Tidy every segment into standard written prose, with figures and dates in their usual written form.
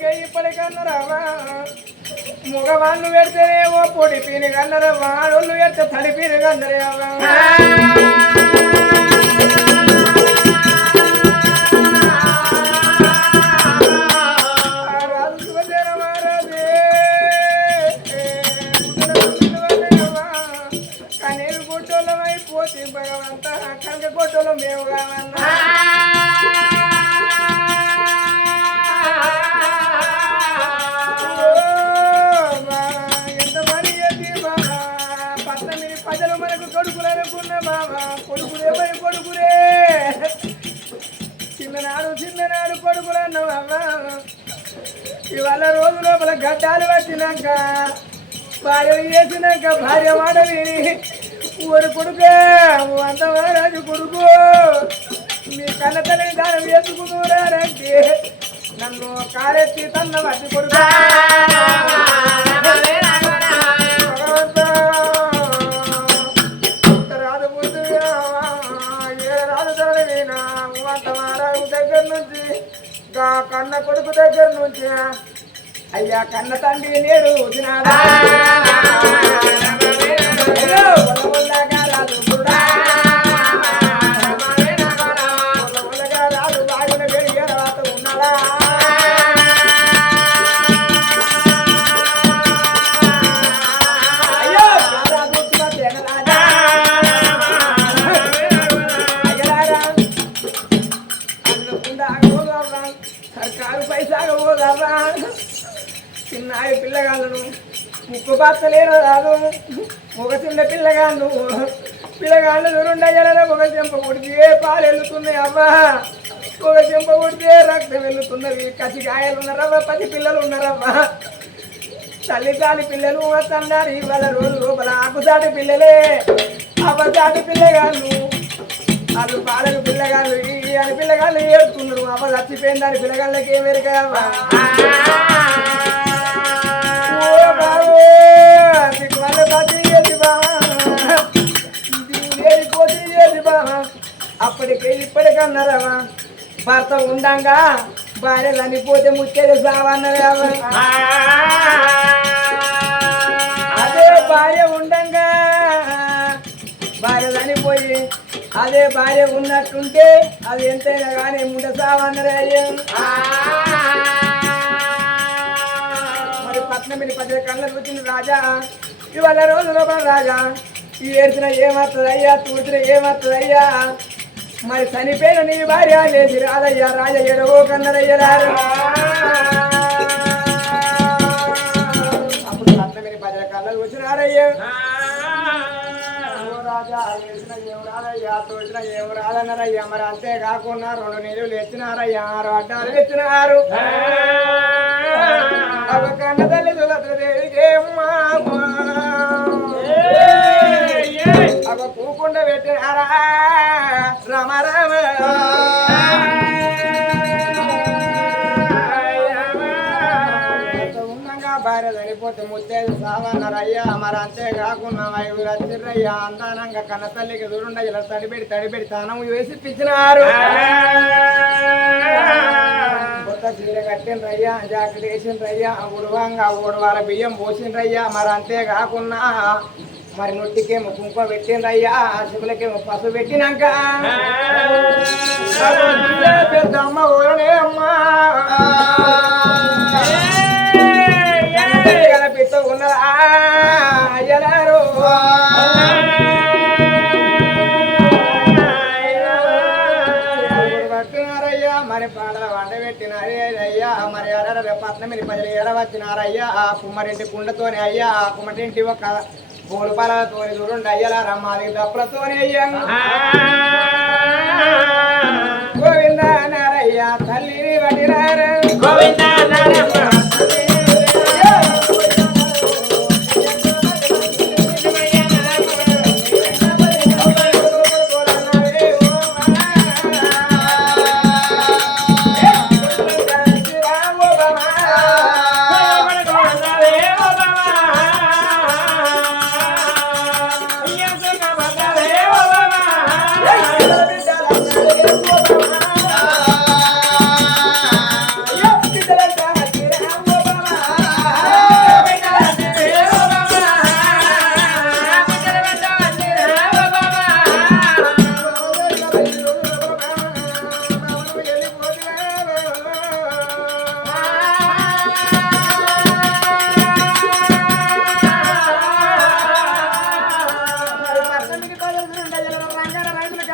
అప్పటికే ఇప్పటికన్నారవ్వా మగవాళ్ళు పెడితేనేమో పొడి పీని కన్నరు వాడోళ్ళు పెడితే తడి పీని కన్నరే అవ్వా కనీరు కొట్టోళ్ళం అయిపోతే భగవంత కంక కొట్టోళ్ళం మేము కావన్నా ప్రజలు మనకు కొడుకులు అనుకున్న బాబా కొడుకులే కొడుకులే చిన్ననాడు కొడుకులు అన్నావు అమ్మా ఇవాళ రోజు లోపల గడ్డాలు వచ్చినాక భార్యలు చేసినాక భార్య మాట విని ఊరు కొడుకే అంత రాజు కొడుకు మీ కన్న తల్లిని దానం వేసుకున్నారంటే నన్ను కారెత్తి తన్న వడ్డి కొడుకు దగ్గర నుంచి కన్న కొడుకు దగ్గర నుంచి అయ్యా కన్న తండ్రి నేడు రాదు బాగున పెరిగే రాత ఉన్నాడా అయ్యో సర్కారు పైసాగా పోదావా చిన్నాయి పిల్లగాళ్ళను ముక్కు బత్తలేరు రాదు ఒక చిన్న పిల్లగాళ్ళు రెండయ్యారా ఒక చెంప కొడితే పాలు వెళ్తున్నాయి అవ్వా ఒక చెంప కొడితే రక్తం వెళ్తున్నది కసికాయలు ఉన్నారవ్వా 10 పిల్లలు ఉన్నారవ్వా తల్లి పిల్లలు వస్తున్నారు ఇవాళ రోజు లోపల ఆకుసాటి పిల్లలే అవ్వసాటి పిల్లగాళ్ళు వాళ్ళు పాలకు పిల్లగాళ్ళు అని పిల్లగాళ్ళు ఏడుతున్నారు అవ్వ చచ్చిపోయిందని పిల్లగాళ్ళకి ఏం ఎరకవ్వా అప్పటికే ఇప్పటికన్నారవా భర్త ఉండంగా భార్య చనిపోతే ముచ్చేది సావన్నది అదే భార్య ఉండంగా భార్య చనిపోయి అదే భార్య ఉన్నట్టుంటే అది ఎంతైనా కానీ ముండ సావన్నది అయ్యా మరి పట్నమిని 10 కళ్ళకు వచ్చిన రాజా ఇవాళ రోజు లోపల రాజా ఈ ఏడ్చిన ఏమవుతుందయ్యా తూచిన ఏమవుతుందయ్యా మరి చనిపోయిన నీ భార్య లేచి రాదయ్యా రాజా ఎడవో కన్నరయ్యా అప్పుడు పట్నమిని 10 కళ్ళకు వచ్చినారయ్యా రాజా లేచిన ఏం రాదయ్యా తోచిన ఏం రాదన్నారయ్యా మరి అంతే కాకుండా 2 నీళ్ళు ఎత్తినారయ్యా 6 అడ్డాలు ఎత్తినారు కన్న తల్లి సులత్రదేవికి అవ కూకుండా పెట్టినారా రామ రామ ఉన్నంగా భార్య చనిపోతే ముత్తేది సావన్నారయ్యా మరి అంతేకాకుండా 5 వచ్చిర్రయ్యా అందానంగా కన్న తల్లికి చూడుండ ఇలా తడిబెడి తానం వేసి పిచ్చినారు కొత్త చీర కట్టిండ్రయ్యా జాకెట్ వేసిండ్రయ్యా ఉడవాల బియ్యం పోసిండ్రయ్యా మరి అంతేకాకుండా మరి నొట్టికేమో కుంకుమ పెట్టిండ్రయ్యా శివులకేమో పసుపు పెట్టినాక పెద్దమ్మ ఊరనే అమ్మా పిత్త ఉన్నదా అయ్యలారు పట్టినారయ్యా మరి పాడల వంట పెట్టినారే అయ్యా మరి ఎర్ర పట్నమిని 10 ఏళ్ళ వచ్చినారయ్యా ఆ కుమ్మరింటి కుండతోనే అయ్యా ఆ కుమ్మరింటి ఒక పూలపాలతో చూడండి అయ్యలా రమ్మాది దప్పులతోనే అయ్యా గోవింద నారయ్య తల్లిని పట్టినారు గోవింద నారమ్మ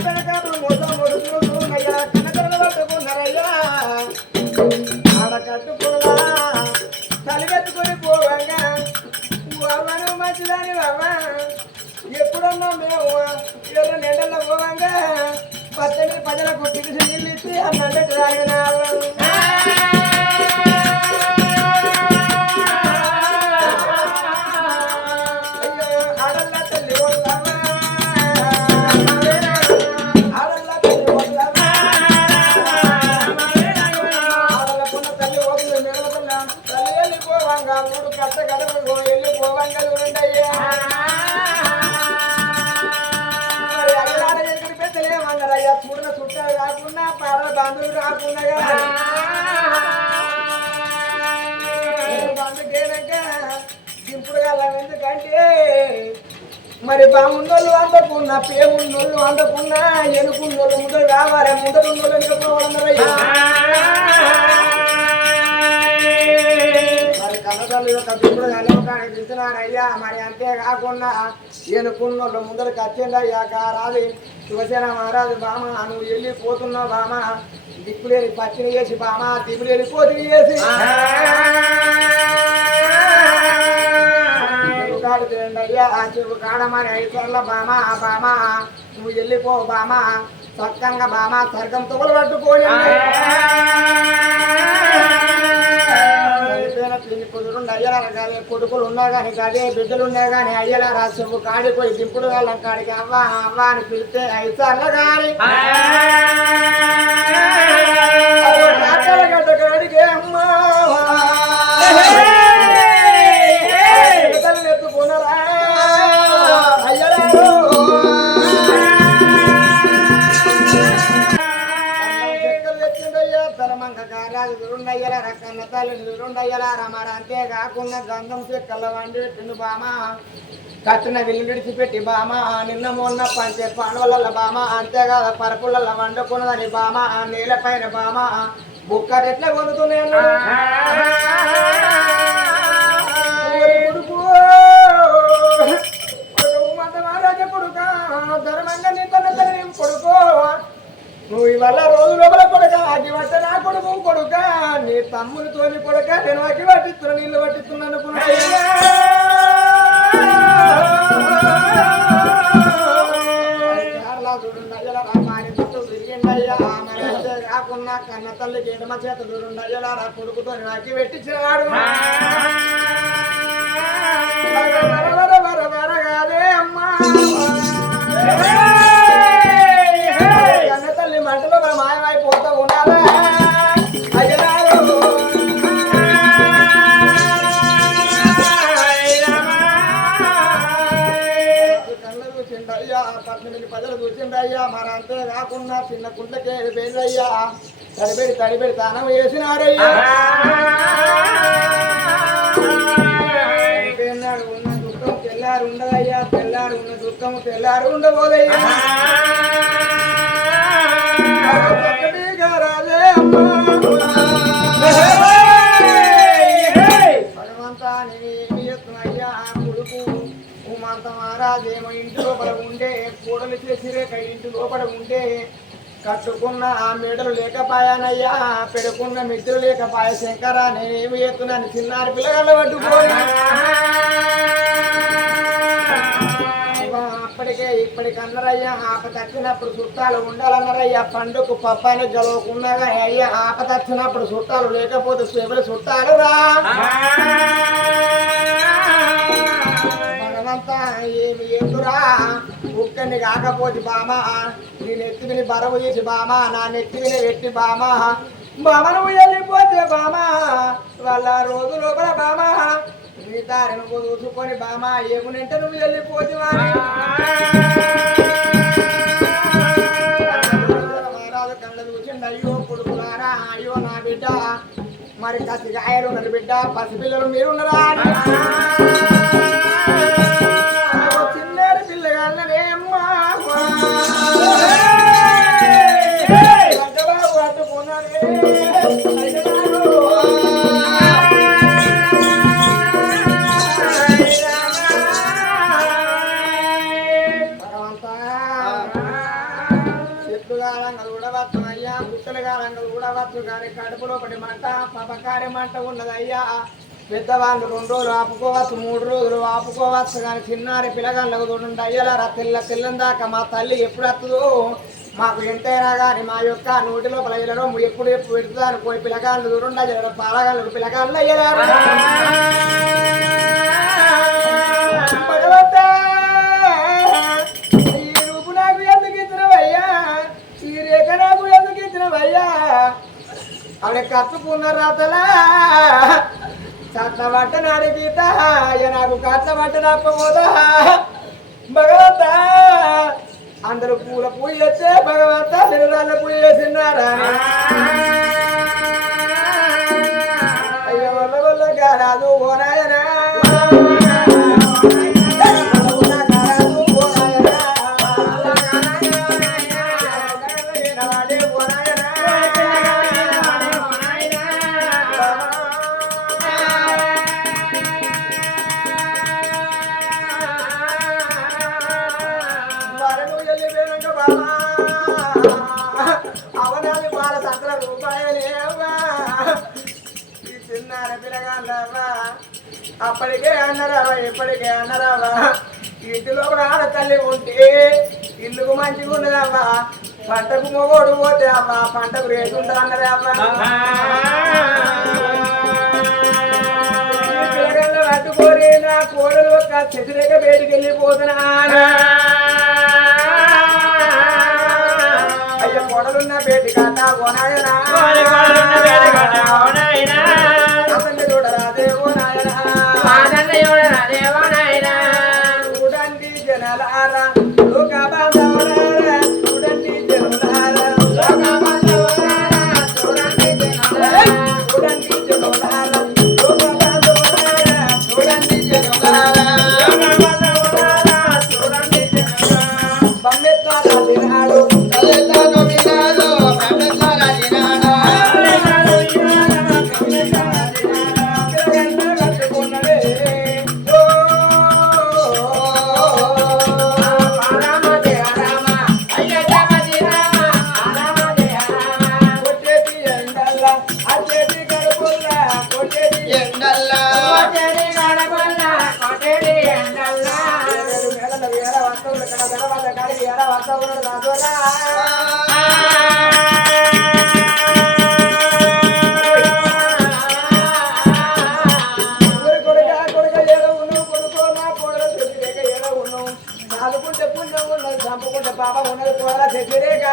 పెనకాపులు మోసం మొడుతున్నాయ్యా కనకరలు పట్టుకున్నారయ్యా ఆడ కట్టుకున్నా తలిగెత్తుకొని పోవంగా అవ్వను మంచిదని అవ్వ ఎప్పుడన్నా మేము ఏదో నెండల్లో పోవంగా పచ్చని ప్రజలకు పిలిచి నీళ్ళు ఇచ్చి అన్నంటే తాగిన చూడన చుట్టాలు కాకుండా పార బంధువులు రాకుండా అందుకేనాక ఇప్పుడు ఎందుకంటే మరి బాగున్నోళ్ళు అందకున్నా పేమున్నోళ్ళు అందకున్నా ఎనుకున్నోళ్ళు ముందరు కావాలి ముందరు ఉన్నోళ్ళు ఎందుకు మరి కన్నతల్లి యొక్క దిప్పుడు కలవకానికి తింటున్నారయ్యా మరి అంతేకాకుండా ఎనుకున్నోళ్ళు ముందరికి వచ్చిందయ్యాక రాదు శివసేన మహారాజు బామ నువ్వు వెళ్ళిపోతున్నావు బామ దిక్కులేని పచ్చిని చేసి బామ దిగులేని పోతిని చేసి కాడు తినండి అయ్యా ఆ చెవు కాడమని ఐదుసార్ల బామ బామ నువ్వు వెళ్ళిపో బామ సత్యంగా బామ స్వర్గం తొగలు పట్టుకోని కుదురుండి అయ్యలారా కానీ కొడుకులు ఉన్నా కానీ అదే బిడ్డలు ఉన్నా కానీ అయ్యలారా చెవు కాడిపోయి దింపుడు వాళ్ళం కాడికి అవ్వ అవ్వ అని పిలిస్తే ఐదుసార్లు కానీ గడ్డ కాడికి అమ్మా ఎత్తుకున్నారా అయ్యలారు దురుండయ్యలారా కన్న తల్లి దురుండయ్యలారా మరి అంతేకాకుండా గంధం చెక్కల వండి పెట్టిండు బామ కట్టిన విల్లు విడిచిపెట్టి బామ నిన్న మొన్న పంచే పాండవల బామ అంతేకాదు పరపుల వండుకున్నదని బామ నేలపైన బామ బుక్కరెట్లా కొనుతున్నాయి కొడుకు మహారాజా కొడుక ధర్మంగా నీ తన తల్లి కొడుకో నువ్వు ఇవాళ రోజు లోపల కొడుక అగ్గి పట్ట నా కొడుకు కొడుక నీ తమ్ముని తోని కొడుక నేను అగ్గి పట్టిస్తున్నా నీళ్ళు పట్టిస్తున్నాను అనుకున్నా కాకుండా కన్న తల్లికి ఎడమ చేత చూడుండయ్యలా కొడుకుతో అగ్గి పెట్టించినాడు కాదే అమ్మా తల్లి మంటలో మాయమైపోతూ ఉండాలా అయ్యగారు కళ్ళు చూసిండయ్యా 18 ప్రజలు చూసిండయ్యా మరి అంతే కాకుండా చిన్న కుంటకే వెళ్ళిపోయిందయ్యా తడిబెడి తానం వేసినారయ్యా ఉన్న దుఃఖం తెల్లారు ఉండదయ్యా తెల్లారు ఉన్న దుఃఖము తెల్లారు ఉండబోదయ్యా భగవంతా నేనేమి చేస్తున్నాయ్యా కొడుకు ఉమంత మహారాజేమో ఇంటి లోపల ఉండే కూడలు చేసిరేక ఇంటి లోపల ఉండే కట్టుకున్న ఆ మేడలు లేకపాయానయ్యా పెడుకున్న మిత్రులు లేకపాయ శంకరా నేనేమి చేస్తున్నాను చిన్నారి పిల్లగాళ్ళు పట్టుకోని అప్పటికే ఇప్పటికన్నారయ్యా ఆప తచ్చినప్పుడు చుట్టాలు ఉండాలన్నారయ్యా పండుగ పప్పాని గెలవకున్నా కానీ అయ్యా ఆప తచ్చినప్పుడు చుట్టాలు లేకపోతే సేవలు చుట్టాలు రా భగవంతా ఏమి ఎందురా ఉక్కని కాకపోతే బామ నీ నెత్తి విని బరవు చేసి బామ నా నెత్తి విని పెట్టి బామ బామను వెళ్ళిపోతే బామ వాళ్ళ రోజు లోపల బామ నీ దారి నువ్వు చూసుకొని బామ ఏమునంటే నువ్వు వెళ్ళిపోతే మహారాజు కళ్ళ చూసిండి అయ్యో కొడుకులారా అయ్యో నా బిడ్డ మరి కసిగాయలు ఉన్నారు బిడ్డ పసిపిల్లలు మీరున్నారా చిన్నారి పిల్లగాళ్ళనే అమ్మా బాబు అడ్డుకున్నానే భగవంతా అయ్యా గుట్టలుగా రంగులు కూడా వచ్చు కానీ కడుపులో ఒకటి మంట పపకారి మంట ఉన్నదయ్యా. పెద్దవాళ్ళు 2 రోజులు ఆపుకోవచ్చు 3 రోజులు ఆపుకోవచ్చు కానీ చిన్నారి పిల్లగాళ్ళకు చూడండి అయ్యలారా తెల్లని దాకా మా తల్లి ఎప్పుడు వస్తుందో మాకు ఎంతైనా కానీ మా యొక్క నోటి లోపల అయ్యలో ఎప్పుడు పెడుతుందని పోయి పిల్లగాళ్ళు చూడండి అయ్యలారా పాలగాళ్ళకు పిల్లగాళ్ళు అయ్యలారా. ఈ రూపు నాకు ఎందుకు ఇచ్చినవయ్యా ఈ రేఖ నాకు ఎందుకు ఇచ్చినవయ్యా ఆవిడ కట్టుకున్న రాతలా కట్ల పట్ట నాడు గీత నాకు కట్ల పట్ట నప్పబోదా భగవంత అందరూ పూల పూజ చేస్తే భగవంత నిరాళ్ళ పూజ చేసినారా అయ్యో వల్ల వల్ల కారాదు ఓనాయనా అవనాలి బాల సంతల రూపాయలేవా ఈ చిన్నార పిల్లగాళ్ళవా అప్పటికే అన్నరావా ఎప్పటికే అన్నరావా ఇంటిలో ఆడ తల్లి ఉంటే ఇల్లుకు మంచిగా ఉన్నదవ్వా పంటకు మొగోడు పోతే అవ్వా పంటకు రేటుందా అన్నరావా పిల్లగాళ్ళ అడ్డుకోరి నా కోడలు ఒక చెట్టురేక బయటికి వెళ్ళిపోతున్నా కొడలున్న బేటి కాట ఓనాయనా అతన్ని చూడరాదే ఓనాయనా చూడండి జనలారా లోక బాంధవులారా చూడండి జనులారా చూడండి జనులారా లోక బాంధవులారా చూడండి జనులారా బమ్మెత్తారా తినాడు చంపుకుంటే పుణ్యం ఉన్నది చంపుకుంటే పాపం ఉన్నది కూడా చెప్పిరేగా